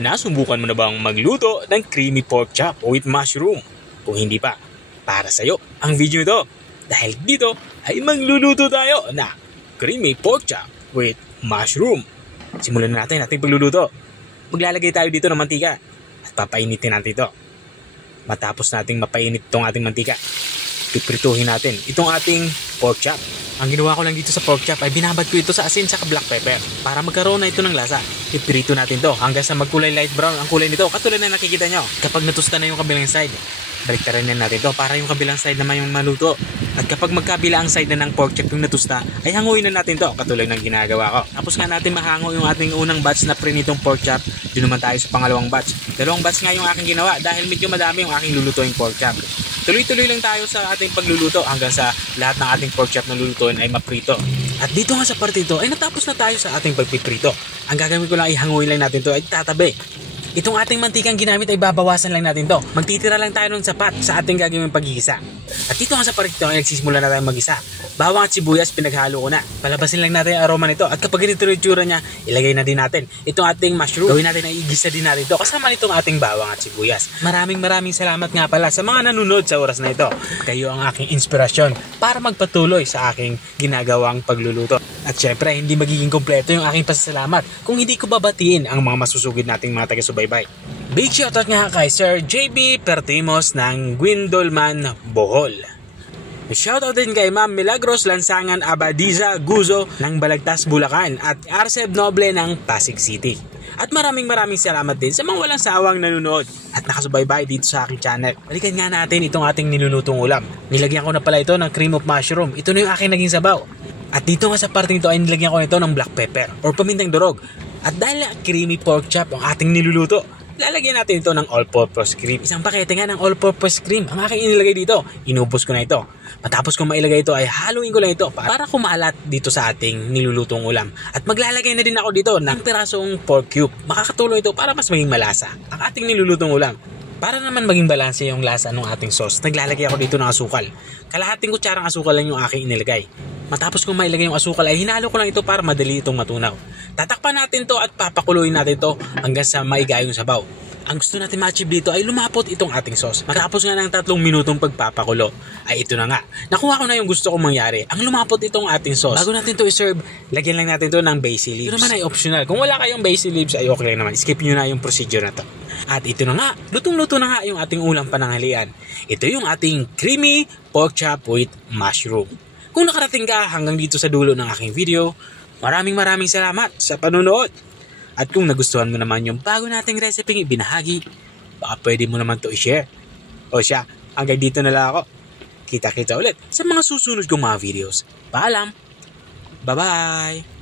Nasubukan mo na bang magluto ng creamy pork chop with mushroom? Kung hindi pa, para sa'yo ang video ito. Dahil dito ay magluluto tayo na creamy pork chop with mushroom. Simulan na natin ating pagluluto. Maglalagay tayo dito ng mantika at papainitin natin ito. Matapos nating mapainit itong ating mantika, piprituhin natin itong ating pork chop. Ang ginawa ko lang dito sa pork chop ay binabad ko ito sa asin sa black pepper para magkaroon na ito ng lasa. Piprito natin to hanggang sa magkulay light brown ang kulay nito, katulad na nakikita nyo. Kapag natusta na yung kabilang side, baliktarin na natin to para yung kabilang side naman yung maluto. At kapag magkabila ang side na ng pork chop yung natusta, ay hanguin na natin to katulad ng ginagawa ko. Tapos nga natin mahango yung ating unang batch na prinitong pork chop, doon naman tayo sa pangalawang batch. Dalawang batch nga yung aking ginawa dahil medyo madami yung aking lulutuing pork chop. Tuloy-tuloy lang tayo sa ating pagluluto hanggang sa lahat ng ating pork chop na lulutuin ay maprito. At dito nga sa parte ito ay natapos na tayo sa ating pagpiprito. Ang gagawin ko lang ay hanguin lang natin to ay tatabi. Itong ating mantikang ginamit ay babawasan lang natin to. Magtitira lang tayo ng sapat sa ating gagawin pagigisa. At dito nga sa parte ito ay nagsisimula na tayo magisa. Bawang at sibuyas pinaghalo ko na. Palabasin lang natin ang aroma nito. At kapag ganito yung itsura niya, ilagay na din natin itong ating mushroom. Gawin natin ay igisa din natin ito kasama nitong ating bawang at sibuyas. Maraming salamat nga pala sa mga nanonood sa oras na ito. Kayo ang aking inspirasyon para magpatuloy sa aking ginagawang pagluluto. At syempre, hindi magiging kompleto yung aking pasasalamat kung hindi ko babatiin ang mga masusugid nating mga taga-subaybay. Big shoutout nga kay Sir JB Pertimos ng Guindolman, Bohol. Shoutout din kay Ma'am Milagros Lansangan Abadiza Guzo ng Balagtas, Bulacan at Arceb Noble ng Pasig City. At maraming salamat din sa mga walang sawang nanonood at nakasubaybay dito sa aking channel. Balikan nga natin itong ating nilulutong ulam. Nilagyan ko na pala ito ng cream of mushroom. Ito na yung aking naging sabaw. At dito nga sa parting ito ay nilagyan ko nito ng black pepper or pamintang durog. At dahil creamy pork chop ang ating niluluto, lalagyan natin ito ng all-purpose cream. Isang pakete nga ng all-purpose cream ang aking inilagay dito. Inubos ko na ito. Matapos kong mailagay ito ay haluin ko lang ito para kumalat dito sa ating nilulutong ulam. At maglalagay na din ako dito ng pirasong pork cube. Makakatulong ito para mas maging malasa ang ating nilulutong ulam. Para naman maging balanse yung lasa ng ating sauce, naglalagay ako dito ng asukal. Kalahating kutsarang asukal lang yung aking inilagay. Matapos kong mailagay yung asukal ay hinalo ko lang ito para madali itong matunaw. Tatakpan natin to at papakuluin natin to hanggang sa maiga yung sabaw. Ang gusto natin ma-achieve dito ay lumapot itong ating sauce. Matapos nga ng 3 minutong pagpapakulo, ay ito na nga. Nakuha ko na yung gusto kong mangyari. Ang lumapot itong ating sauce. Bago natin to i-serve, lagyan lang natin to ng basil leaves. Ito naman ay optional. Kung wala kayong basil leaves ay okay lang naman. Skip nyo na yung procedure na to. At ito na nga, lutong-luto na nga yung ating ulam pananghalian. Ito yung ating creamy pork chop with mushroom. Kung nakarating ka hanggang dito sa dulo ng aking video, maraming salamat sa panonood. At kung nagustuhan mo naman yung bago nating recipe ibinahagi, baka pwede mo naman to i-share. O siya, hanggang dito na lang ako. Kita-kita ulit sa mga susunod kong mga videos. Paalam! Bye-bye!